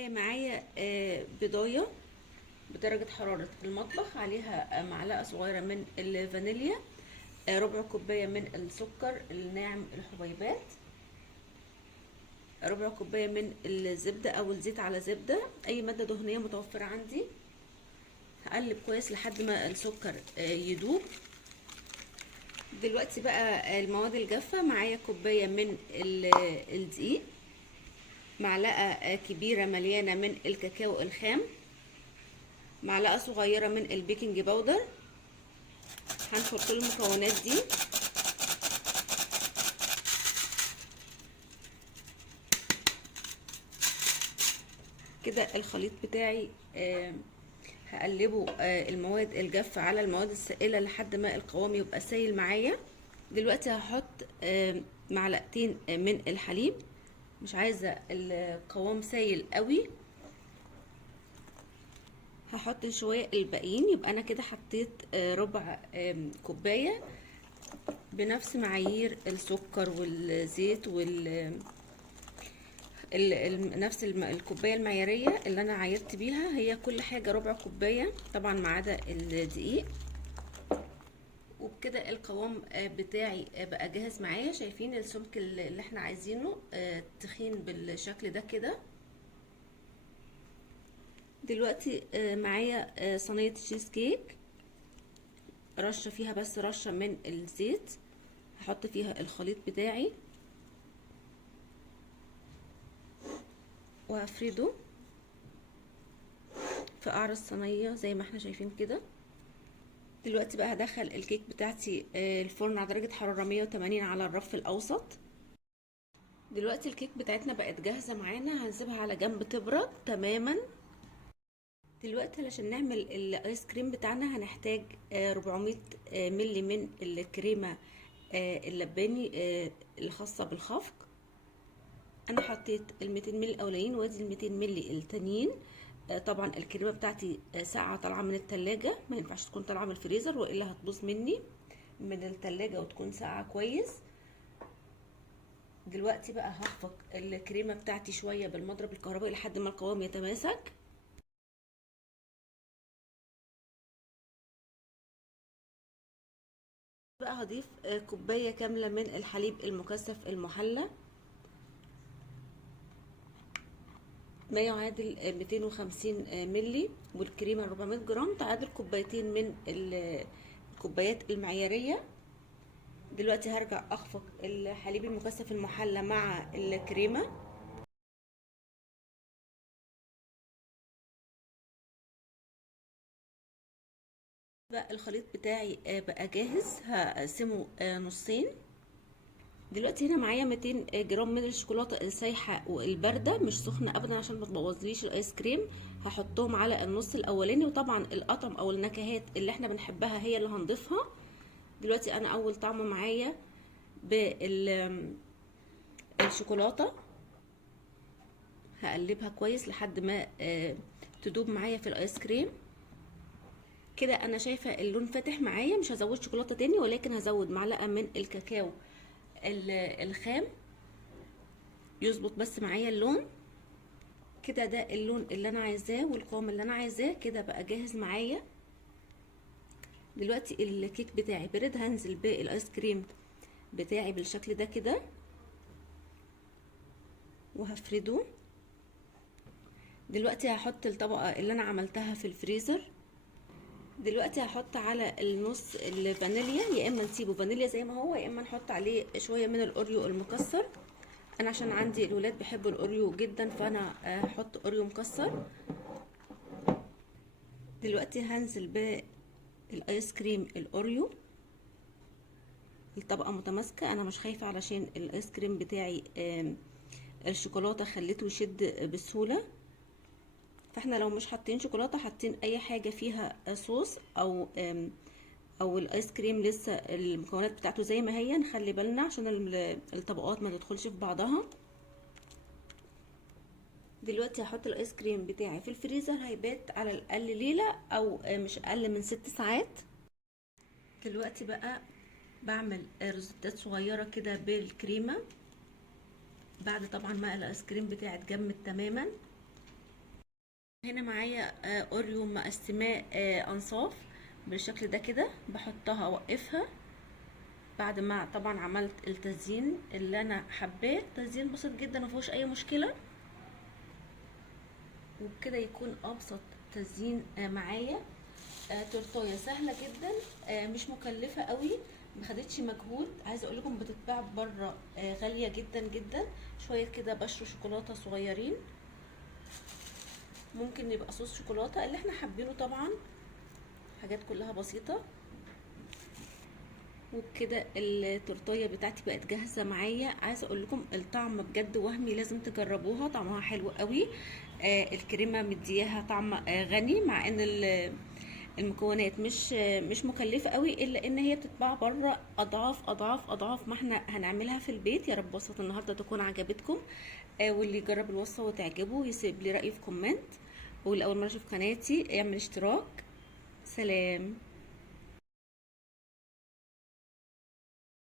معايا بضايه بدرجة حرارة المطبخ، عليها معلقة صغيرة من الفانيليا، ربع كوباية من السكر الناعم الحبيبات، ربع كوباية من الزبدة او الزيت على زبدة، اي مادة دهنية متوفرة عندي. هقلب كويس لحد ما السكر يدوب. دلوقتي بقى المواد الجافة، معايا كوباية من الدقيق، معلقة كبيرة مليانة من الكاكاو الخام، معلقة صغيرة من البيكنج باودر. هنخلط كل المكونات دي كده. الخليط بتاعي هقلبه المواد الجافة على المواد السائلة لحد ما القوام يبقى سايل معايا. دلوقتي هحط معلقتين من الحليب، مش عايزة القوام سايل قوي، هحط شوية الباقيين. يبقى انا كده حطيت ربع كوباية بنفس معايير السكر والزيت نفس الكوبايه المعياريه اللي انا عايرت بيها، هي كل حاجه ربع كوبايه طبعا ما عدا الدقيق. وبكده القوام بتاعي بقى جاهز معايا. شايفين السمك اللي احنا عايزينه تخين بالشكل ده كده. دلوقتي معايا صينيه تشيز كيك، رشه فيها بس رشه من الزيت، هحط فيها الخليط بتاعي وهفرده في قعر الصينيه زي ما احنا شايفين كده. دلوقتي بقى هدخل الكيك بتاعتي الفرن على درجة حرارة 180 على الرف الأوسط. دلوقتي الكيك بتاعتنا بقت جاهزة معانا، هنسيبها على جنب تبرد تماما. دلوقتي علشان نعمل الايس كريم بتاعنا هنحتاج 400 ملي من الكريمة اللباني الخاصة بالخفق. انا حطيت ال 200 ملي الاولانيين وادي ال 200 ملي التانيين. طبعا الكريمه بتاعتي ساقعه طالعه من التلاجة، ما ينفعش تكون طالعه من الفريزر والا هتبوظ مني من التلاجة وتكون ساقعه كويس. دلوقتي بقى هخفق الكريمه بتاعتي شويه بالمضرب الكهربائي لحد ما القوام يتماسك. بقى هضيف كوبايه كامله من الحليب المكثف المحلى، ما يعادل 250 ملي، والكريمه 400 جرام تعادل كوبايتين من الكوبايات المعياريه. دلوقتي هرجع اخفق الحليب المكثف المحلى مع الكريمه. بقى الخليط بتاعي بقى جاهز، هقسمه نصين. دلوقتي هنا معايا 200 جرام من الشوكولاته السايحه والبارده مش سخنه ابدا عشان ما تبوظليش الايس كريم. هحطهم على النص الاولاني، وطبعا القطم او النكهات اللي احنا بنحبها هي اللي هنضيفها. دلوقتي انا اول طعم معايا بالشوكولاته، هقلبها كويس لحد ما تدوب معايا في الايس كريم. كده انا شايفه اللون فاتح معايا، مش هزود شوكولاته تاني ولكن هزود معلقه من الكاكاو الخام يظبط بس معايا اللون. كده ده اللون اللي انا عايزاه والقوام اللي انا عايزاه، كده بقى جاهز معايا. دلوقتي الكيك بتاعي برد، هنزل بالايس كريم بتاعي بالشكل ده كده وهفرده. دلوقتي هحط الطبقه اللي انا عملتها في الفريزر. دلوقتي هحط على النص الفانيليا، يا اما نسيبه فانيليا زي ما هو يا اما نحط عليه شويه من الاوريو المكسر. انا عشان عندي الولاد بيحبوا الاوريو جدا فانا هحط اوريو مكسر. دلوقتي هنزل بالايس كريم الاوريو، الطبقه متماسكه، انا مش خايفه علشان الايس كريم بتاعي الشوكولاته خليته يشد بسهوله. فاحنا لو مش حاطين شوكولاته حاطين اي حاجه فيها صوص او الايس كريم لسه المكونات بتاعته زي ما هي، نخلي بالنا عشان الطبقات ما تدخلش في بعضها. دلوقتي هحط الايس كريم بتاعي في الفريزر، هيبات على الاقل ليله او مش اقل من 6 ساعات. دلوقتي بقى بعمل روزتات صغيره كده بالكريمه بعد طبعا ما الايس كريم بتاعي اتجمد تماما. هنا معايا اوريو مقسماه انصاف بالشكل ده كده، بحطها اوقفها بعد ما طبعا عملت التزيين اللي انا حباه. تزيين بسيط جدا مفيهوش اي مشكله، وبكده يكون ابسط تزيين معايا. تورتايه سهله جدا، مش مكلفه قوي، ما خدتش مجهود. عايزه اقول لكم بتتباع بره غاليه جدا جدا. شويه كده بشر شوكولاته صغيرين، ممكن يبقى صوص شوكولاته اللي احنا حابينه طبعا، حاجات كلها بسيطه. وبكده التورتايه بتاعتي بقت جاهزه معايا. عايزه اقول لكم الطعم بجد وهمي، لازم تجربوها، طعمها حلو قوي. الكريمه مدياها طعم غني، مع ان المكونات مش مكلفه قوي، الا ان هي بتتباع بره اضعاف اضعاف اضعاف ما احنا هنعملها في البيت. يا رب وصفه النهارده تكون عجبتكم، واللي يجرب الوصفه وتعجبه يسيب لي رايه في كومنت، واللي اول مره يشوف قناتي يعمل اشتراك. سلام.